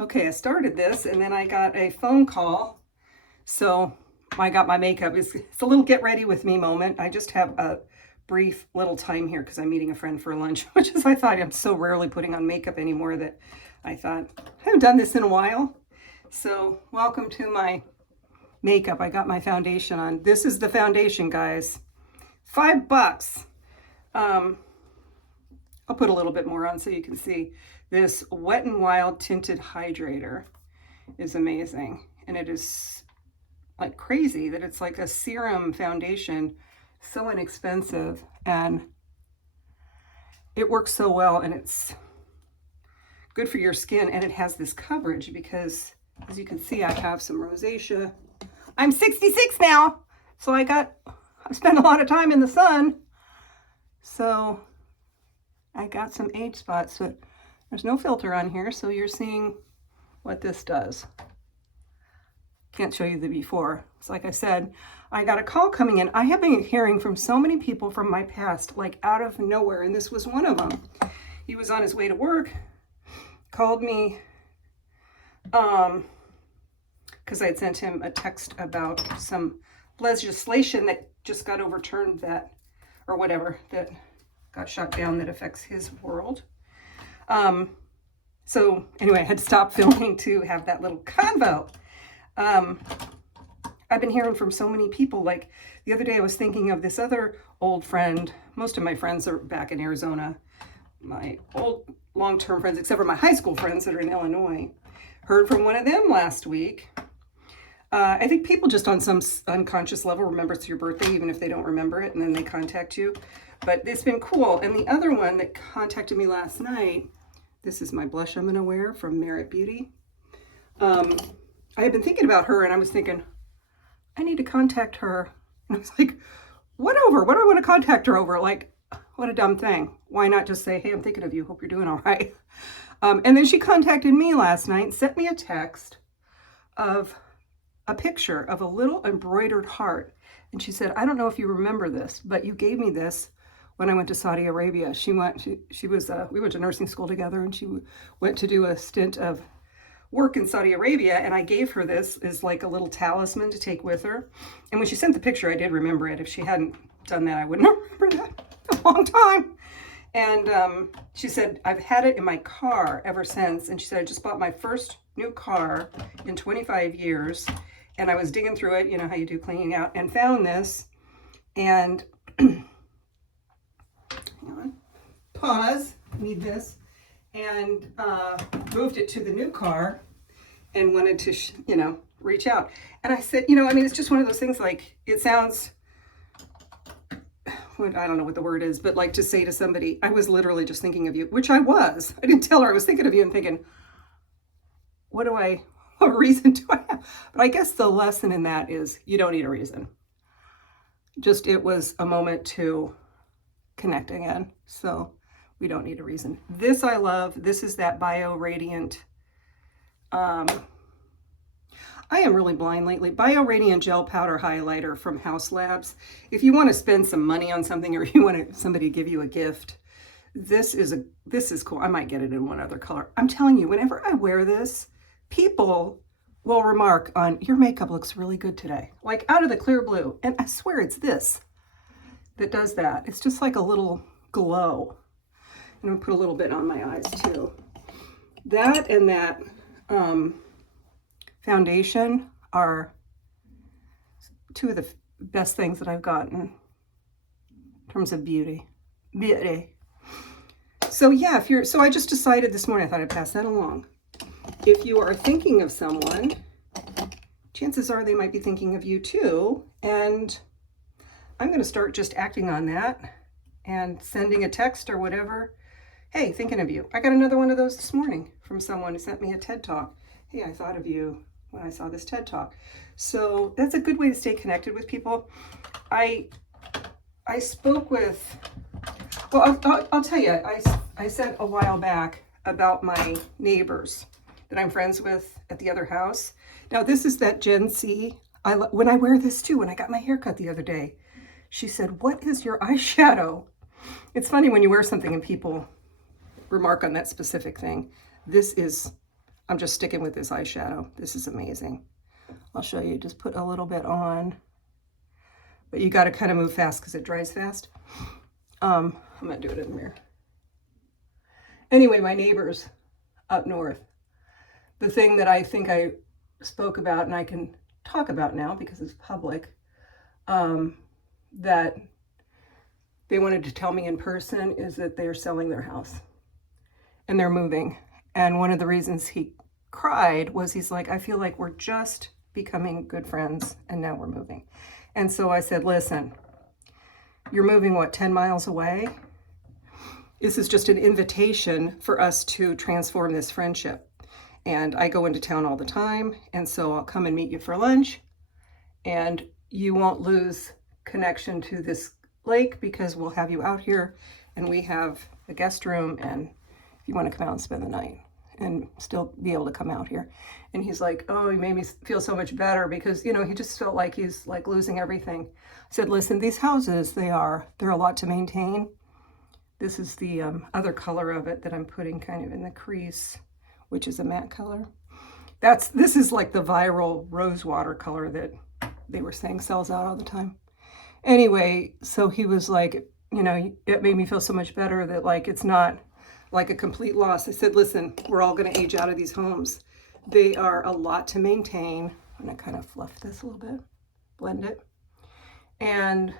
Okay, I started this and then I got a phone call. So I got my makeup. It's a little get ready with me moment. I just have a brief little time here because I'm meeting a friend for lunch, which is I thought I'm so rarely putting on makeup anymore that I thought I haven't done this in a while. So welcome to my makeup. I got my foundation on. This is the foundation, guys. $5. I'll put a little bit more on so you can see. This Wet n Wild Tinted Hydrator is amazing. And it is like crazy that it's like a serum foundation, so inexpensive, and it works so well, and it's good for your skin, and it has this coverage because, as you can see, I have some rosacea. I'm 66 now, so I spent a lot of time in the sun, so I got some age spots, but there's no filter on here, so you're seeing what this does. Can't show you the before. So like I said, I got a call coming in. I have been hearing from so many people from my past, like out of nowhere, and this was one of them. He was on his way to work, called me, because I had sent him a text about some legislation that just got overturned that, or whatever, that got shot down that affects his world. So anyway, I had to stop filming to have that little convo. I've been hearing from so many people. Like the other day I was thinking of this other old friend. Most of my friends are back in Arizona. My old long-term friends, except for my high school friends that are in Illinois. Heard from one of them last week. I think people just on some unconscious level remember it's your birthday, even if they don't remember it, and then they contact you. But it's been cool. And the other one that contacted me last night, this is my blush I'm gonna wear from Merit Beauty. I had been thinking about her, and I was thinking, I need to contact her. And I was like, what over? What do I want to contact her over? Like, what a dumb thing. Why not just say, hey, I'm thinking of you. Hope you're doing all right. And then she contacted me last night and sent me a text of a picture of a little embroidered heart. And she said, I don't know if you remember this, but you gave me this when I went to Saudi Arabia. We went to nursing school together, and she went to do a stint of work in Saudi Arabia, and I gave her this as like a little talisman to take with her. And when she sent the picture, I did remember it. If she hadn't done that, I wouldn't have remembered that a long time. And she said, I've had it in my car ever since. And she said, I just bought my first new car in 25 years. And I was digging through it, you know how you do cleaning out, and found this. And hang on, pause, need this. And moved it to the new car and wanted to, reach out. And I said, it's just one of those things, like, it sounds, I don't know what the word is, but like to say to somebody, I was literally just thinking of you, which I was. I didn't tell her I was thinking of you and thinking, what reason do I have? But I guess the lesson in that is you don't need a reason. Just, it was a moment to connect again. So we don't need a reason. This I love. This is that Bio Radiant. I am really blind lately. Bio Radiant Gel Powder Highlighter from House Labs. If you want to spend some money on something, or you want somebody to give you a gift, this is cool. I might get it in one other color. I'm telling you, whenever I wear this, people will remark on, your makeup looks really good today. Like out of the clear blue. And I swear it's this that does that. It's just like a little glow. I'm gonna put a little bit on my eyes too. That and that foundation are two of the best things that I've gotten in terms of beauty. So yeah, so I just decided this morning, I thought I'd pass that along. If you are thinking of someone, chances are they might be thinking of you too. And I'm gonna start just acting on that and sending a text or whatever. Hey, thinking of you. I got another one of those this morning from someone who sent me a TED Talk. Hey, I thought of you when I saw this TED Talk. So that's a good way to stay connected with people. I spoke with, well, I'll tell you, I said a while back about my neighbors that I'm friends with at the other house. Now, this is that Gen C. When I wear this too, when I got my hair cut the other day, she said, what is your eyeshadow? It's funny when you wear something and people remark on that specific thing. This is I'm just sticking with this eyeshadow. This is amazing. I'll show you, just put a little bit on, but you got to kind of move fast because it dries fast. I'm going to do it in the mirror. Anyway, my neighbors up north, the thing that I think I spoke about and I can talk about now because it's public, that they wanted to tell me in person is that they're selling their house and they're moving. And one of the reasons he cried was he's like, I feel like we're just becoming good friends and now we're moving. And so I said, listen, you're moving, what, 10 miles away? This is just an invitation for us to transform this friendship. And I go into town all the time, and so I'll come and meet you for lunch, and you won't lose connection to this lake because we'll have you out here, and we have a guest room, and if you want to come out and spend the night and still be able to come out here. And he's like, oh, you made me feel so much better because, you know, he just felt like he's like losing everything. I said, listen, these houses, they're a lot to maintain. This is the other color of it that I'm putting kind of in the crease, which is a matte color. This is like the viral rose water color that they were saying sells out all the time. Anyway, so he was like, you know, it made me feel so much better that like it's not like a complete loss. I said, listen, we're all going to age out of these homes. They are a lot to maintain. I'm going to kind of fluff this a little bit, blend it. And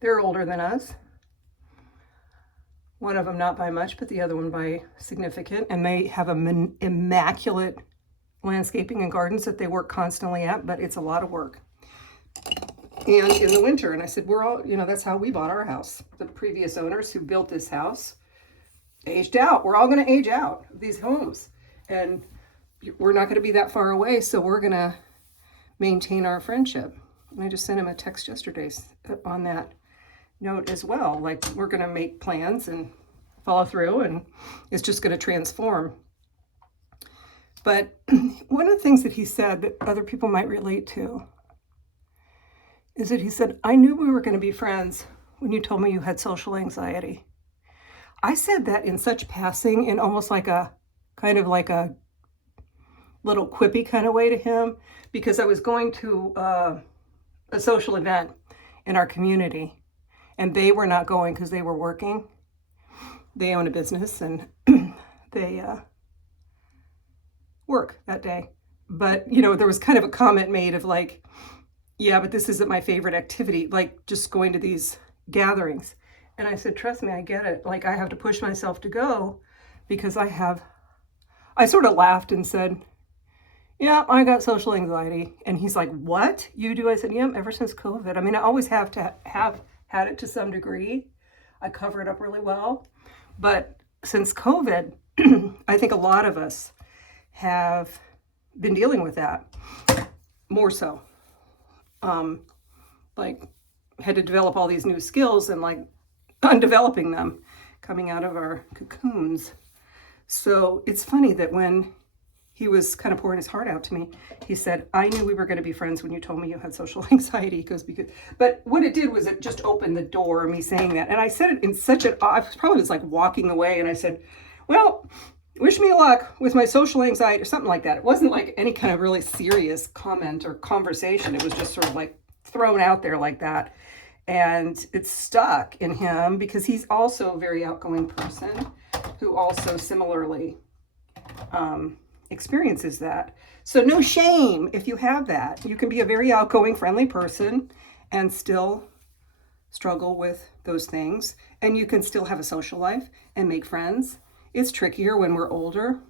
they're older than us. One of them not by much, but the other one by significant. And they have immaculate landscaping and gardens that they work constantly at, but it's a lot of work. And in the winter, and I said, we're all, you know, that's how we bought our house. The previous owners who built this house aged out. We're all going to age out of these homes. And we're not going to be that far away, so we're going to maintain our friendship. And I just sent him a text yesterday on that note as well. Like, we're going to make plans and follow through, and it's just going to transform. But one of the things that he said that other people might relate to is that he said, I knew we were going to be friends when you told me you had social anxiety. I said that in such passing, in almost like a kind of like a little quippy kind of way to him, because I was going to a social event in our community, and they were not going because they were working. They own a business and they work that day. But, you know, there was kind of a comment made of like, yeah, but this isn't my favorite activity, like just going to these gatherings. And I said, trust me, I get it. Like, I have to push myself to go because I sort of laughed and said, yeah, I got social anxiety. And he's like, what? You do? I said, yeah, ever since COVID. I mean, I always have to have had it to some degree. I cover it up really well. But since COVID, I think a lot of us have been dealing with that more so. Like, had to develop all these new skills and like undeveloping them coming out of our cocoons. So it's funny that when he was kind of pouring his heart out to me, he said, I knew we were going to be friends when you told me you had social anxiety. He goes, but what it did was it just opened the door, me saying that. And I said it in such I probably was like walking away, and I said, well, wish me luck with my social anxiety or something like that. It wasn't like any kind of really serious comment or conversation. It was just sort of like thrown out there like that. And it stuck in him because he's also a very outgoing person who also similarly experiences that. So no shame if you have that. You can be a very outgoing, friendly person and still struggle with those things. And you can still have a social life and make friends. It's trickier when we're older.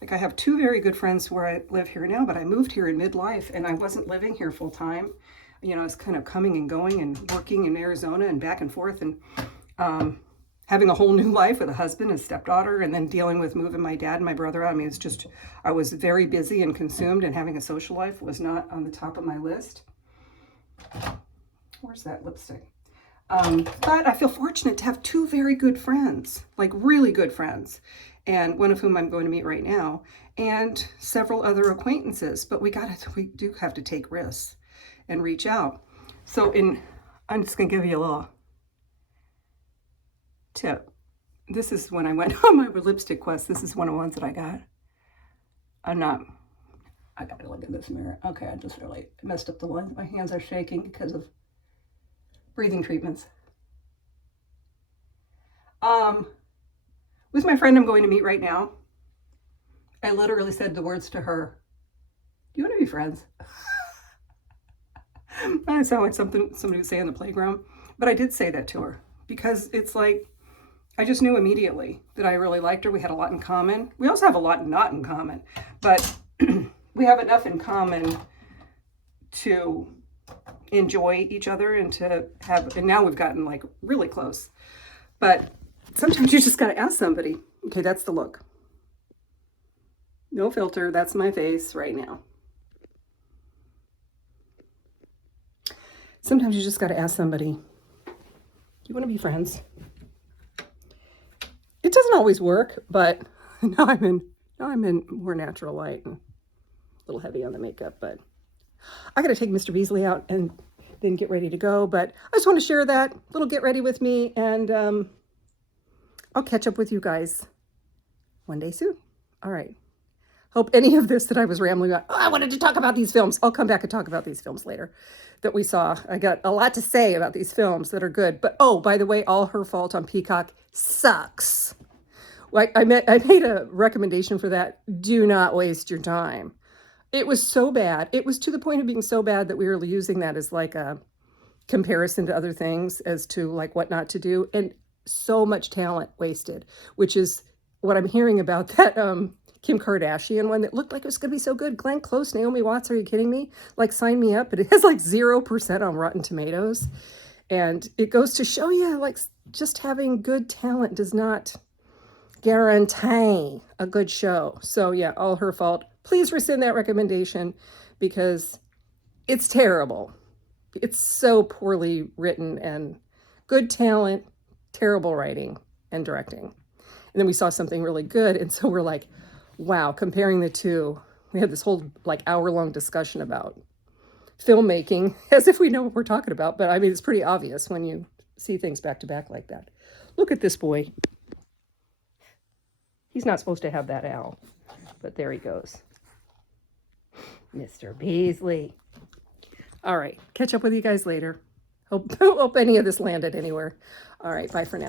Like, I have two very good friends where I live here now, but I moved here in midlife and I wasn't living here full time. You know, I was kind of coming and going and working in Arizona and back and forth, and having a whole new life with a husband and stepdaughter, and then dealing with moving my dad and my brother out. I mean, it's just, I was very busy and consumed, and having a social life was not on the top of my list. Where's that lipstick? But I feel fortunate to have two very good friends, like really good friends, and one of whom I'm going to meet right now, and several other acquaintances. But we do have to take risks and reach out. So I'm just gonna give you a little tip. This is when I went on my lipstick quest. This is one of the ones that I got. I'm not, I gotta look at this mirror. Okay, I just really messed up the lens. My hands are shaking because of breathing treatments. With my friend I'm going to meet right now, I literally said the words to her, "Do you want to be friends?" I sound like somebody would say in the playground, but I did say that to her because it's like, I just knew immediately that I really liked her. We had a lot in common. We also have a lot not in common, but we have enough in common to enjoy each other and to have, and now we've gotten like really close. But sometimes you just got to ask somebody, okay, that's the look. No filter, that's my face right now. Sometimes you just got to ask somebody, do you want to be friends? It doesn't always work, but now I'm in more natural light and a little heavy on the makeup, but I got to take Mr. Beasley out and then get ready to go. But I just want to share that little get ready with me, and I'll catch up with you guys one day soon. All right. Hope any of this that I was rambling about, I wanted to talk about these films. I'll come back and talk about these films later that we saw. I got a lot to say about these films that are good. But oh, by the way, All Her Fault on Peacock sucks. I made a recommendation for that. Do not waste your time. It was so bad. It was to the point of being so bad that we were using that as like a comparison to other things as to like what not to do. And so much talent wasted, which is what I'm hearing about that Kim Kardashian one that looked like it was going to be so good. Glenn Close, Naomi Watts, are you kidding me? Like, sign me up. But it has like 0% on Rotten Tomatoes. And it goes to show you, like, just having good talent does not guarantee a good show. So yeah, All Her Fault. Please rescind that recommendation because it's terrible. It's so poorly written, and good talent, terrible writing and directing. And then we saw something really good. And so we're like, wow, comparing the two, we had this whole like hour-long discussion about filmmaking as if we know what we're talking about. But I mean, it's pretty obvious when you see things back to back like that. Look at this boy. He's not supposed to have that owl, but there he goes. Mr. Beasley. All right, catch up with you guys later. Hope any of this landed anywhere. All right, bye for now.